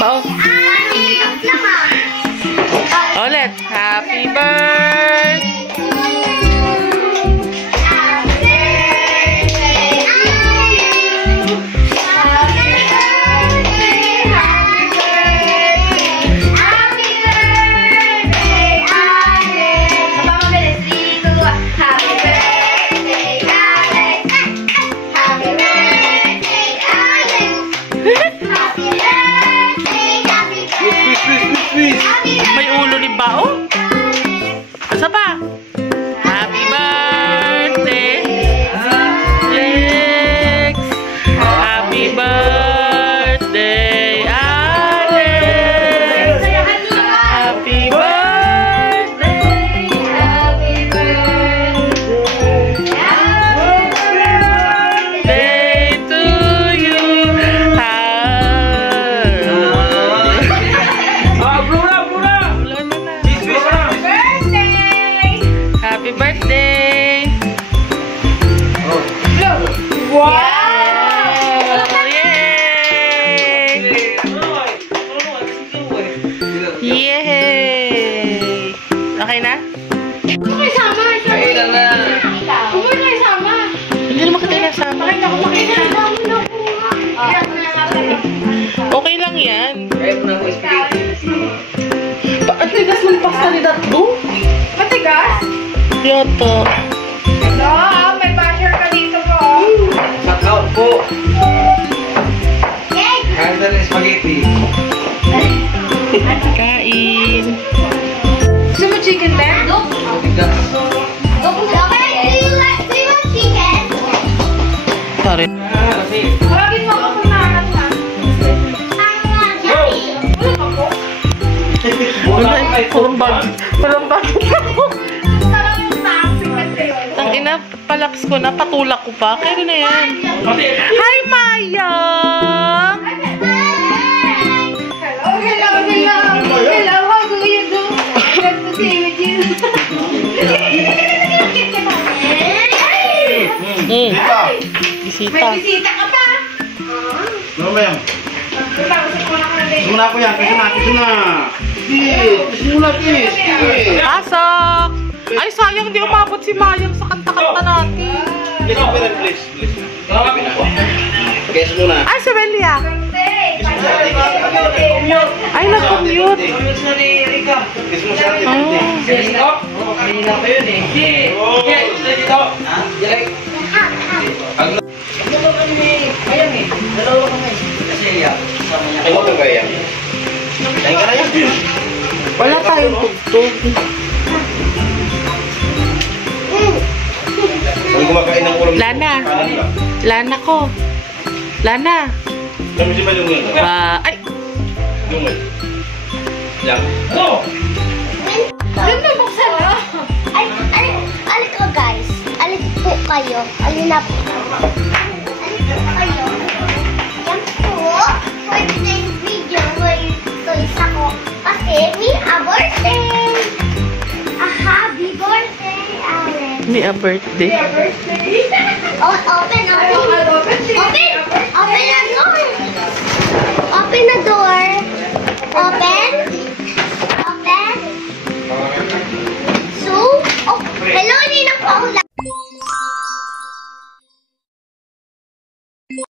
Baon. Ulit. Happy birthday. May ulo ni Bao? Asa pa? Happy birthday, Alex! Happy birthday, Alex! Happy birthday! Happy birthday to you! Happy birthday! Wow! Yay! Yay! Okay na? Okay, sama. Okay lang na. Okay, sama. Hindi naman kita nasama. Okay lang yan. Ang tigas ng pasta ni Datbo? Matigas? Yoto. No, may basher ka dito po. Shout out po. Handle spaghetti. Kain. Gusto mo chicken leg? Sorry. Tawagin mo ako kung nakat ka. Walang bagay ako. Parang taxi kasi yun. Ang ina, palaps ko na, patulak ko pa. Kaya na yan. Hi, Maya! Hello, how do you do? Good to see you, Jill. Bisita. May bisita ka pa. Ano ba yan? Simula ko yan. Kasi na. Simula please. Pasok! Ay, sayang di umabot si Mayang sa kanta-kanta natin. Please, please. Guess muna. Ay, si Belia! Ay, nag-commute. Guess mo siya. Ay, wag ka kaya. Kain ka na yan. Wala tayong tugtog. Kung kumakain ng ulam. Lana. Lana ko. Lana. Kami si Malungin. Ay! Lungan. Yan. Go! Doon na buksan mo. Alit ko guys. Alit po kayo. Alin na po. Alit po kayo. Yan po. For today's video, ito isa ko. Kasi may a birthday. A happy birthday, Alex. May a birthday. Open the door. Open the door. Open. So, hello, Ninang Paula.